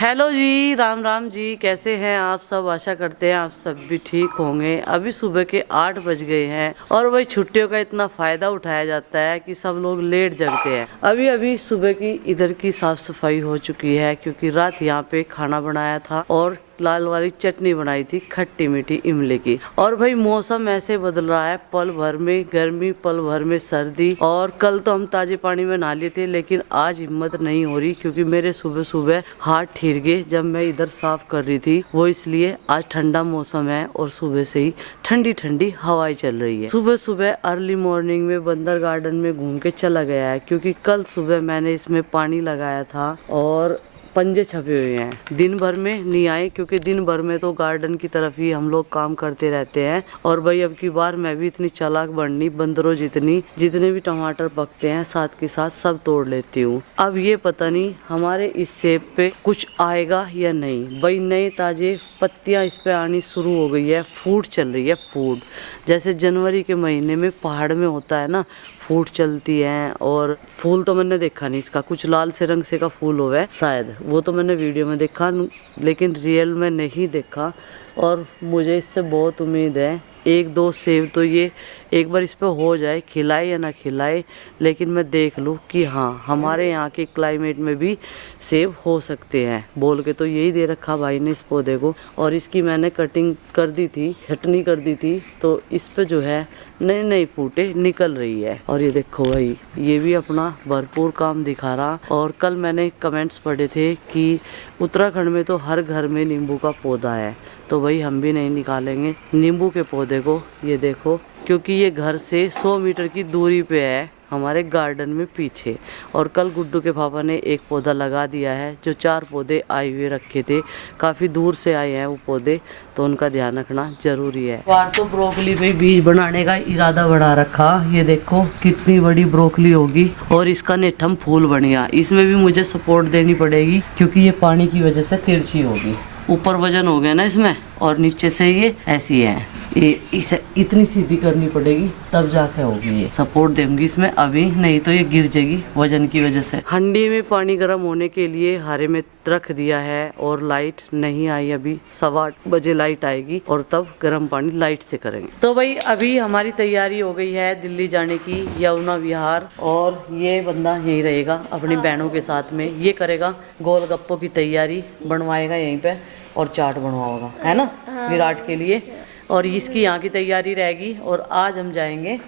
Hello जी, राम राम जी, कैसे हैं आप सब। आशा करते हैं आप सब भी ठीक होंगे। अभी सुबह के 8 बज गए हैं और वही छुट्टियों का इतना फ़ायदा उठाया जाता है कि सब लोग लेट जगते हैं। अभी अभी सुबह की इधर की साफ़ सफाई हो चुकी है क्योंकि रात यहाँ पे खाना बनाया था और लाल वाली चटनी बनाई थी खट्टी मीठी इमली की। और भाई मौसम ऐसे बदल रहा है, पल भर में गर्मी, पल भर में सर्दी। और कल तो हम ताजे पानी में नहा लिए थे, लेकिन आज हिम्मत नहीं हो रही क्योंकि मेरे सुबह सुबह हाथ ठिर गए जब मैं इधर साफ कर रही थी। वो इसलिए आज ठंडा मौसम है और सुबह से ही ठंडी ठंडी हवाएं चल रही है। सुबह सुबह अर्ली मॉर्निंग में बंदर गार्डन में घूम के चला गया है क्योंकि कल सुबह मैंने इसमें पानी लगाया था और पंजे छपे हुए हैं। दिन भर में नहीं आए क्योंकि दिन भर में तो गार्डन की तरफ ही हम लोग काम करते रहते हैं। और भाई अब की बार मैं भी इतनी चालाक बननी, बंदरों जितने भी टमाटर पकते हैं साथ के साथ सब तोड़ लेती हूँ। अब ये पता नहीं हमारे इस सेब पे कुछ आएगा या नहीं। भाई नए ताजे पत्तियां इस पे आनी शुरू हो गई है, फूट चल रही है फूट। जैसे जनवरी के महीने में पहाड़ में होता है ना, फूट चलती है। और फूल तो मैंने देखा नहीं, इसका कुछ लाल से रंग से का फूल होगा शायद, वो तो मैंने वीडियो में देखा लेकिन रियल में नहीं देखा। और मुझे इससे बहुत उम्मीद है, एक दो सेब तो ये एक बार इस पे हो जाए, खिलाए या ना खिलाए, लेकिन मैं देख लूँ कि हाँ हमारे यहाँ के क्लाइमेट में भी सेब हो सकते हैं बोल के तो यही दे रखा भाई ने इस पौधे को। और इसकी मैंने कटिंग कर दी थी, छटनी कर दी थी, तो इस पे जो है नई नई फूटे निकल रही है। और ये देखो भाई, ये भी अपना भरपूर काम दिखा रहा। और कल मैंने कमेंट्स पढ़े थे कि उत्तराखंड में तो हर घर में नींबू का पौधा है, तो भाई हम भी नहीं निकालेंगे नींबू के पौधे को। ये देखो, क्योंकि ये घर से 100 मीटर की दूरी पे है हमारे गार्डन में पीछे। और कल गुड्डू के पापा ने एक पौधा लगा दिया है, जो 4 पौधे आए हुए रखे थे, काफ़ी दूर से आए हैं वो पौधे, तो उनका ध्यान रखना जरूरी है। बार तो ब्रोकली पे बीज बनाने का इरादा बढ़ा रखा। ये देखो कितनी बड़ी ब्रोकली होगी और इसका नेठम फूल बन गया। इसमें भी मुझे सपोर्ट देनी पड़ेगी क्योंकि ये पानी की वजह से तिरछी होगी। ऊपर वजन हो गया ना इसमें और नीचे से ये ऐसी है, ये इसे इतनी सीधी करनी पड़ेगी तब जाके होगी। ये सपोर्ट देंगी इसमें, अभी नहीं तो ये गिर जाएगी वजन की वजह से। हंडी में पानी गर्म होने के लिए हारे में रख दिया है और लाइट नहीं आई अभी। 8:15 बजे लाइट आएगी और तब गर्म पानी लाइट से करेंगे। तो भाई अभी हमारी तैयारी हो गई है दिल्ली जाने की, यमुना विहार। और ये बंदा यहीं रहेगा अपनी बहनों के साथ में, ये करेगा गोलगप्पों की तैयारी, बनवाएगा यहीं पे और चाट बनवाएगा, है ना, विराट के लिए। और इसकी यहाँ की तैयारी रहेगी और आज हम जाएंगे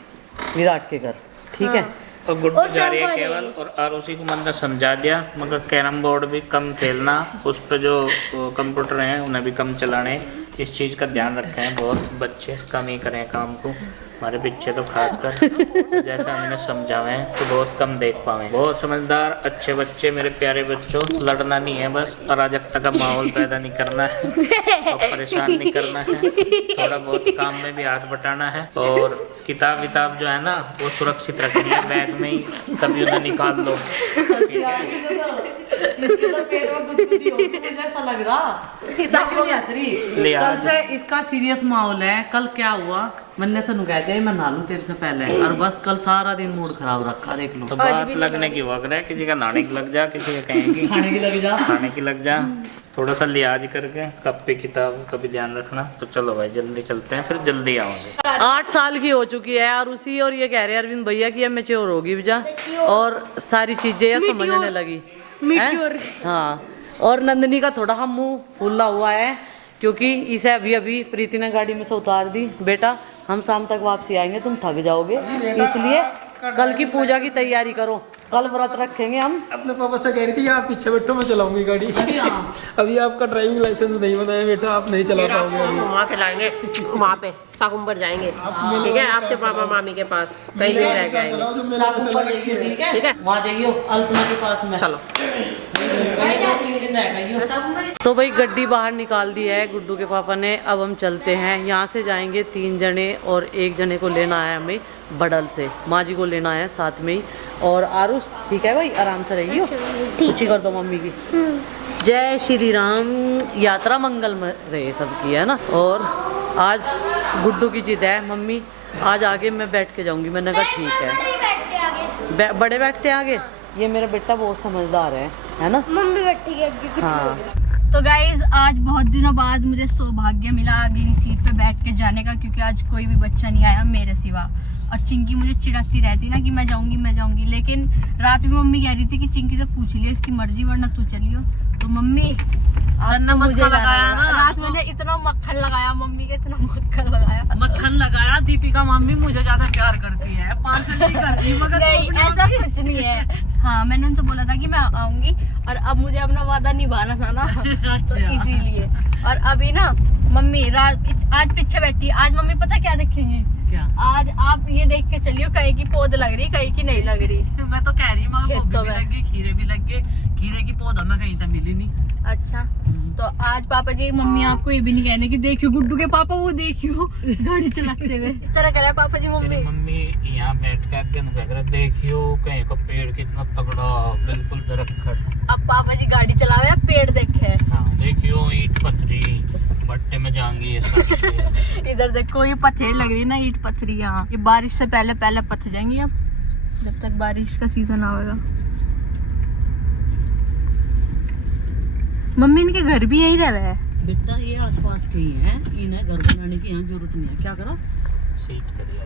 विराट के घर, ठीक है। और गुड्डू जा रही है केवल, और आरुषि को मैंने समझा दिया मगर कैरम बोर्ड भी कम खेलना, उस पर जो कंप्यूटर हैं उन्हें भी कम चलाने, इस चीज़ का ध्यान रखें। बहुत बच्चे कम ही करें काम को, हमारे पीछे तो खासकर जैसा हमने समझावे तो बहुत कम देख पावे। बहुत समझदार अच्छे बच्चे, मेरे प्यारे बच्चों, लड़ना नहीं है बस, अराजकता का माहौल पैदा नहीं करना है और परेशान नहीं करना है, थोड़ा बहुत काम में भी हाथ बटाना है। और किताब विताब जो है ना वो सुरक्षित रखनी है बैग में ही, कभी उन्हें निकाल लो, ठीक है। कल से इसका सीरियस माहौल है। कल क्या हुआ, मैंने से कहते मैं नहा लूं तेरे से पहले, और बस कल सारा दिन मूड खराब रखा, देख लो। तो बात लगने की वक्त है, किसी का नहाने की लग जा, किसी का कहेंगी खाने की लग जा, खाने की लग जा। थोड़ा सा लिहाज करके कॉपी किताब का भी ध्यान रखना। तो चलो भाई जल्दी चलते हैं, फिर जल्दी आओगे। 8 साल की हो चुकी है आरुषि, और ये कह रहे हैं अरविंद भैया की मैच्योर होगी बेजा और सारी चीजें ये समझने लगी। हाँ, और नंदनी का थोड़ा हम मुँह फूला हुआ है क्योंकि इसे अभी अभी प्रीति ने गाड़ी में से उतार दी। बेटा हम शाम तक वापसी आएंगे, तुम थक जाओगे, इसलिए कल की पूजा की तैयारी करो, कल व्रत रखेंगे हम। अपने पापा से कह रही थी आप पीछे बैठो, मैं चलाऊंगी गाड़ी। अभी आपका ड्राइविंग लाइसेंस नहीं बनाया बेटा, आप नहीं चला पाओगे। वहाँ के लाएंगे, वहाँ पे साकुम्बर जाएंगे, ठीक है, आपके पापा मामी के पास कई दिन रह के आएंगे, ठीक है, वहाँ जाइयो अल्पना के पास में, चलो। 2-3 दिन रह गई। तो भाई गड्डी बाहर निकाल दी है गुड्डू के पापा ने, अब हम चलते हैं। यहाँ से जाएंगे 3 जने और 1 जने को लेना है हमें बडल से, माँ जी को लेना है साथ में ही। और आरुष ठीक है भाई, आराम से रहियो, पूछी कर दो मम्मी की। जय श्री राम, यात्रा मंगल में रहे सबकी, है ना। और आज गुड्डू की जिद है, मम्मी आज आगे मैं बैठ के जाऊंगी। मैंने कहा ठीक है, बड़े बैठते आगे। ये मेरा बेटा बहुत समझदार है ना। मम्मी बैठी है आगे कुछ। हाँ तो गाइज आज बहुत दिनों बाद मुझे सौभाग्य मिला अगली सीट पे बैठ के जाने का, क्योंकि आज कोई भी बच्चा नहीं आया मेरे सिवा। और चिंकी मुझे चिड़ाती रहती ना कि मैं जाऊंगी, लेकिन रात में मम्मी कह रही थी कि चिंकी से पूछ लियो, इसकी मर्जी वरना तू चलियो। तो मम्मी मुझे लगाया ना, रात मैंने इतना मक्खन लगाया, मम्मी के इतना मक्खन लगाया। दीपिका मम्मी मुझे ज्यादा प्यार करती है, नहीं ऐसा कुछ नहीं है। हाँ मैंने उनसे बोला था कि मैं आऊंगी और अब मुझे अपना वादा निभाना था ना तो इसीलिए। और अभी ना मम्मी आज पीछे बैठी, आज मम्मी पता क्या देखेंगे? क्या? आज आप ये देख के चलियो कहीं की पौध लग रही कहीं की नहीं लग रही। मैं तो कह रही हूँ खेतों में खीरे भी लग गए, खीरे की पौधा में कहीं से मिली नहीं। अच्छा तो आज पापा जी मम्मी आपको ये भी नहीं कहने कि देखियो गुड्डू के पापा वो देखियो गाड़ी चलाते हुए इस तरह करे पापा जी मम्मी यहाँ बैठ के आगे देखियो कहीं का पेड़ कितना तगड़ा बिल्कुल दरख्त। अब पापा जी गाड़ी चलावे या पेड़ देखे? हाँ देखियो ईट पत्थरी भट्टे में जाएंगे इधर देखो ये पत्थर लग रही है ना, ईट पत्थरी। यहाँ ये बारिश से पहले पथ जाएंगी अब, जब तक बारिश का सीजन आएगा। मम्मी इनके घर भी यही रहे है बेटा, ये आसपास के ही हैं, इन्हें घर बनाने की यहाँ जरूरत नहीं है। क्या करो सीट करिए।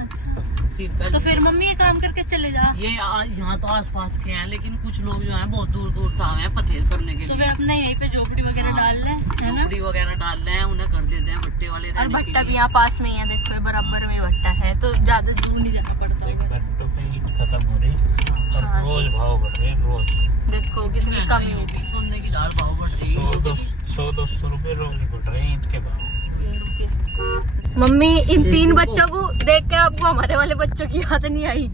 अच्छा सीट पे तो फिर मम्मी ये काम करके चले जा। ये यहाँ तो आसपास के हैं, लेकिन कुछ लोग जो हैं बहुत दूर से आए हैं पथेर करने के लिए। तो वे अपना यहीं पे झोपड़ी वगैरह डाल ले, है ना? झोपड़ी वगैरह डाल रहे हैं, उन्हें कर देते हैं भट्टे वाले। और भट्टा भी यहाँ पास में ही है, देखो ये बराबर में भट्टा है तो ज्यादा दूर नहीं जाना पड़ता होगा। भट्टों पे ईट खत्म हो रही और रोज भाव बढ़ रहे रोज। देखो कितनी कमी होगी। सोने की दाल भाव बढ़ रही है, 100-200 रुपए रोज बढ़ रहे हैं ईट के भाव। मम्मी इन 3 बच्चों को देख के आपको हमारे वाले बच्चों की याद नहीं आई?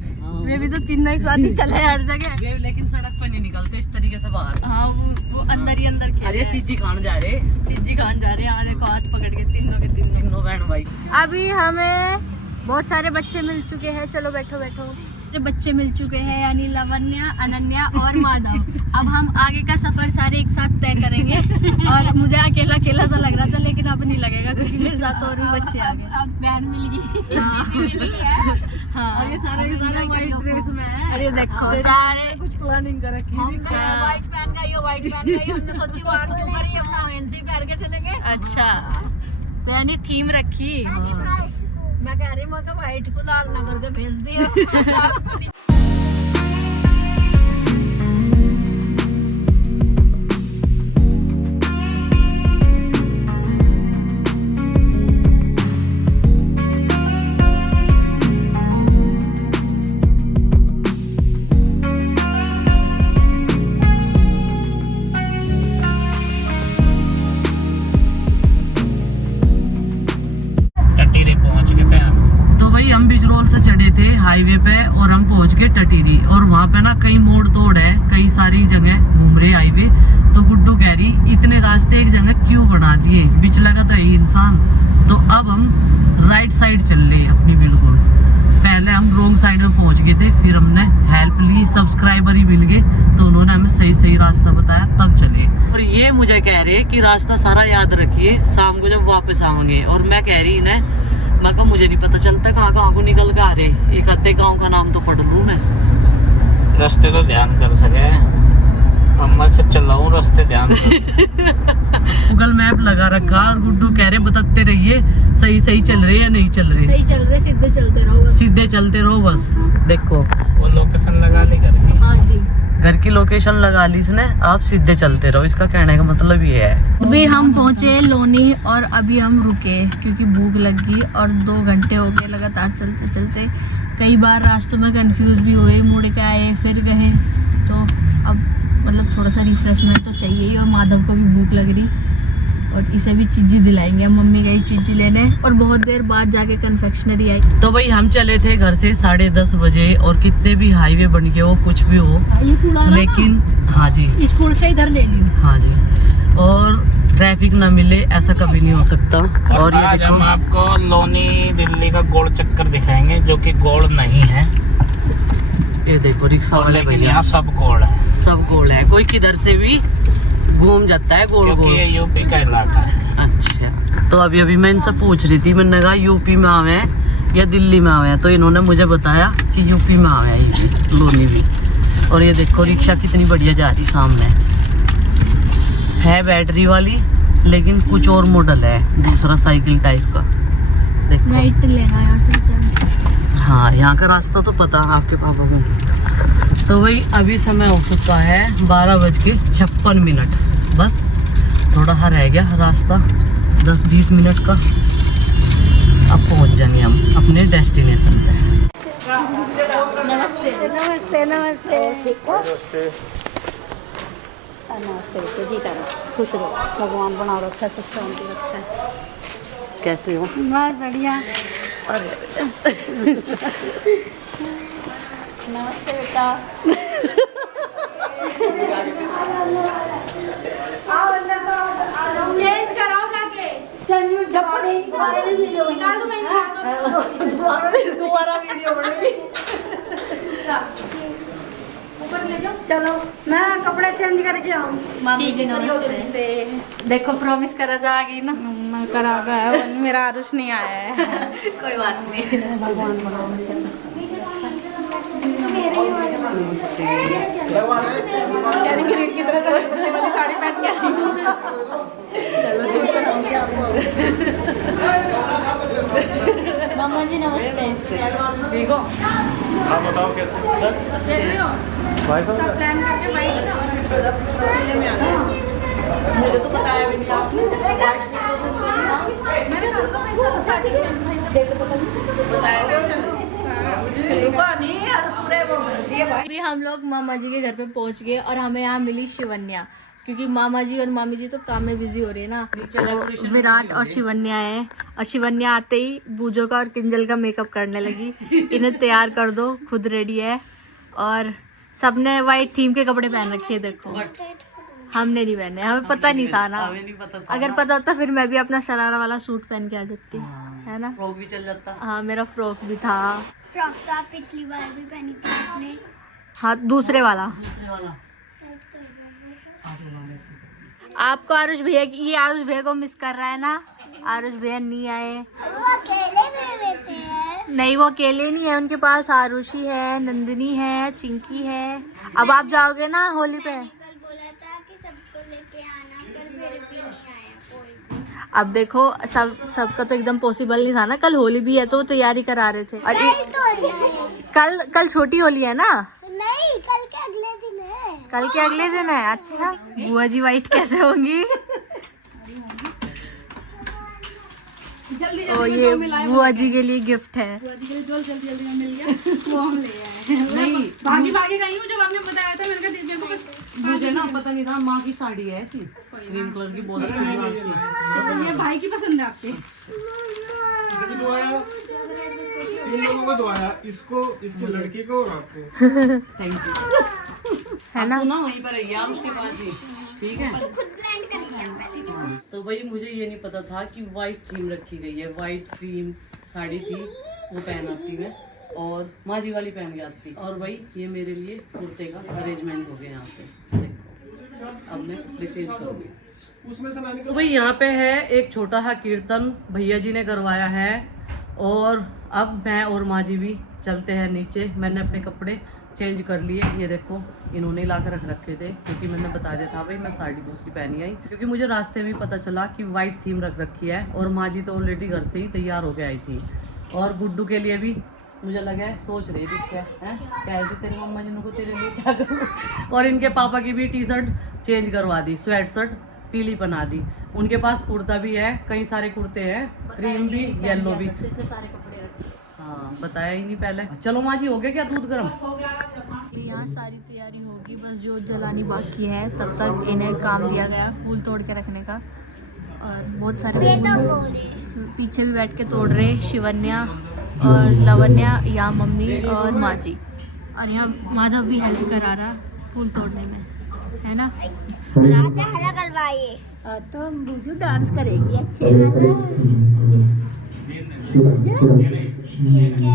वे भी तो तीनों एक साथ ही चले हर जगह, लेकिन सड़क पर नहीं निकलते इस तरीके से बाहर। हाँ वो अंदर ही अंदर खेल रहे हैं। चीजी खान जा रहे हैं, देखो हाथ पकड़ के तीनों के तीनों बहन भाई। अभी हमें बहुत सारे बच्चे मिल चुके हैं, चलो बैठो। बच्चे मिल चुके हैं यानी लवन्या, अनन्या और माधव। अब हम आगे का सफर सारे एक साथ तय करेंगे। और मुझे अकेला सा लग रहा था, लेकिन अब नहीं लगेगा क्योंकि मेरे साथ और भी बच्चे आ गए। अब बैंड मिल गई। हाँ ये सारे व्हाइट ड्रेस में है। अरे देखो सारे कुछ प्लानिंग कर रखी है। व्हाइट पहन का हमने सोची बार ही अपना ओएनजी पहन के चलेंगे। अच्छा तो यानी थीम रखी। मैं कह रही हूँ व्हाइट को लाल ना करके भेज दिया। हम बिजरोल से चढ़े थे हाईवे पे और हम पहुंच गए टटीरी। और वहाँ पे ना कई मोड़ तोड़ है, कई सारी जगह घूम रहे हाईवे। तो गुड्डू कह रही इतने रास्ते एक जगह क्यों बना दिए, बीच लगा तो यही इंसान। तो अब हम राइट साइड चल रहे हैं अपनी बिल्कुल। पहले हम रोंग साइड में पहुंच गए थे, फिर हमने हेल्प ली, सब्सक्राइबर ही मिल गए तो उन्होंने हमें सही रास्ता बताया, तब चले। और ये मुझे कह रहे कि रास्ता सारा याद रखिए, शाम को जब वापस आएंगे। और मैं कह रही ना मैं कहा मुझे नहीं पता चलता कहाँ को निकल के आ रहे, एक आधे गांव का नाम तो पढ़ लूं मैं। रास्ते तो ध्यान कर सके, अम्मा से चलाऊं रास्ते ध्यान गूगल मैप लगा रखा और गुड्डू कह रहे बताते रहिए सही चल रहे या नहीं चल रहे। सही चल रहे, सीधे चलते रहो बस। देखो वो लोकेशन लगा ली घर की। हाँ जी घर की लोकेशन लगा ली इसने, आप सीधे चलते रहो, इसका कहने का मतलब ये है। अभी हम पहुंचे लोनी और अभी हम रुके क्योंकि भूख लगी और 2 घंटे हो गए लगातार चलते। कई बार रास्तों में कंफ्यूज भी हुए, मुड़ के आए फिर गए। तो अब मतलब थोड़ा सा रिफ्रेशमेंट तो चाहिए ही। और माधव को भी भूख लग रही और इसे भी चीज़ी दिलाएंगे, हम मम्मी गई चीज़ी लेने। और बहुत देर बाद जाके कन्फेक्शनरी आई। तो भाई हम चले थे घर से 10:30 बजे और कितने भी हाईवे बन के हो कुछ भी हो, लेकिन हाँ जी स्कूल से इधर ले ली। हाँ जी, और ट्रैफिक ना मिले ऐसा कभी नहीं हो सकता। और ये आज देखो हम आपको लोनी दिल्ली का गोल चक्कर दिखाएंगे जो कि गोल नहीं है। ये देखो रिक्शा वाले भैया, यहाँ सब गोल है, सब गोल है, कोई किधर से भी घूम जाता है गोल गोल। ये यूपी का इलाका है। अच्छा तो अभी मैं इनसे पूछ रही थी, मैंने कहा यूपी में आवे हैं या दिल्ली में आवे हैं, तो इन्होंने मुझे बताया कि यूपी में आवे हैं ये लोनी भी। और ये देखो रिक्शा कितनी बढ़िया जा रही सामने। है बैटरी वाली, लेकिन कुछ और मॉडल है, दूसरा साइकिल टाइप का। देखो राइट लेना यहाँ से। हाँ, यहाँ का रास्ता तो पता है आपके पापा को। तो वही अभी समय हो चुका है 12:56। बस थोड़ा सा रह गया रास्ता, 10-20 मिनट का। अब पहुँच जाएंगे हम अपने डेस्टिनेशन पे। नमस्ते नमस्ते नमस्ते नमस्ते जीता रहो, खुश रहो, भगवान बना रखा, सुख शांति रखा। कैसे हो? बस बढ़िया। नमस्ते बेटा। चेंज कराओ जाके। दोबारा वीडियो बनेगी। चलो मैं कपड़े चेंज करके आऊँ। मामी जी नमस्ते। देखो प्रॉमिस करा जा आ गई ना। मैं करा गया, मेरा आरुष नहीं आया है। कोई बात नहीं। भगवान बनाओ की तरह वाली साड़ी पहन के आई। चलो सूट पहनाऊंगी आपको। मामा जी नमस्ते। ठीक हो? आप बताओ कैसे? बस सब प्लान करके भाई में आना। मुझे तो बताया भी नहीं आपने। मैंने कहा स्टार्टिंग में बताया नहीं यार, पूरे वो भर दिए भाई। अभी हम लोग मामा जी के घर पे पहुंच गए और हमें यहाँ मिली शिवन्या, क्योंकि मामा जी और मामी जी तो काम में बिजी हो रही है ना। तो विराट और शिवन्या है, और शिवन्या आते ही बूजो का और किंजल का मेकअप करने लगी। इन्हें तैयार कर दो, खुद रेडी है। और सबने वाइट थीम के कपड़े पहन रखे हैं। देखो हमने नहीं पहने, हमें पता नहीं था ना। अगर पता होता फिर मैं भी अपना शरारा वाला सूट पहन के आ जाती, है ना। फ्रॉक भी चल जाता। हाँ, मेरा फ्रॉक भी था। फ्रॉक तो आप पिछली बार भी पहनी थी आपने। हाँ, दूसरे वाला। दूसरे वाला आपको आरुष भैया ये आरुष भैया को मिस कर रहा है ना। आरुष भैया नहीं आए। वो अकेले में रहते हैं। नहीं, वो अकेले नहीं है, उनके पास आरुषी है, नंदिनी है, चिंकी है। अब आप जाओगे ना होली पे। कल बोला था कि सबको लेके आना, पर फिर भी नहीं आया कोई भी। अब देखो सबका तो एकदम पॉसिबल नहीं था ना। कल होली भी है तो वो तैयारी करा रहे थे। और कल छोटी होली है ना। नहीं, कल के अगले दिन है। कल के अगले दिन है। अच्छा, बुआ जी वाइट कैसे होंगी? ओ ये बुआ जी के लिए गिफ्ट है। जल्दी मिल गया वो हम ले आए। नहीं भागी गई हूँ, जब आपने बताया था मेरे को मुझे ना पता नहीं था। माँ की साड़ी है ऐसी क्रीम कलर की, बहुत अच्छी है। ये भाई की पसंद है आपके। इन लोगों को दुआया, इसको, इसके लड़के को और आपको। Thank you. है ना। ना वहीं पर है यार, उसके पास ही। ठीक है। तो खुद प्लान करके आ पहले। तो भाई मुझे ये नहीं पता था कि वाइट थीम रखी गई है। वाइट क्रीम साड़ी थी, वो पहन आती मैं, और माँ जी वाली पहन के आती। और भाई ये मेरे लिए कुर्ते का अरेंजमेंट हो गया यहाँ पे। देखो अब मैं कपड़े चेंज करूँगी। तो भाई यहाँ पे है एक छोटा सा कीर्तन भैया जी ने करवाया है, और अब मैं और माँ जी भी चलते हैं नीचे। मैंने अपने कपड़े चेंज कर लिए। ये देखो इन्होंने ला के रख रखे थे, क्योंकि मैंने बता दिया था भाई मैं साड़ी दूसरी पहनी आई, क्योंकि मुझे रास्ते में पता चला कि वाइट थीम रख रखी है। और माँ जी तो ऑलरेडी घर से ही तैयार हो के आई थी। और गुड्डू के लिए भी मुझे लगा है, सोच रही थी क्या है, कह रही थी तेरे मम्मा जी को तेरे लिए क्या करूँ। और इनके पापा की भी टी शर्ट चेंज करवा दी, स्वेट शर्ट पीली बना दी। उनके पास कुर्ता भी है, कई सारे कुर्ते हैं, क्रीम भी, येलो भी। सारे कपड़े रखे। हाँ, बताया ही नहीं पहले। चलो माँ जी, हो गया क्या दूध गर्म? यहाँ सारी तैयारी होगी, बस जोत जलानी बाकी है। तब तक इन्हें काम दिया गया फूल तोड़ के रखने का। और बहुत सारे फूल पीछे भी बैठ के तोड़ रहे, शिवन्या और लवन्या, यहाँ मम्मी और माँ जी। और यहाँ माधव भी हेल्प करा रहा फूल तोड़ने में, है ना। राजा हरा करवाइए। तो बुजू डांस करेगी अच्छे वाला। ठीक है।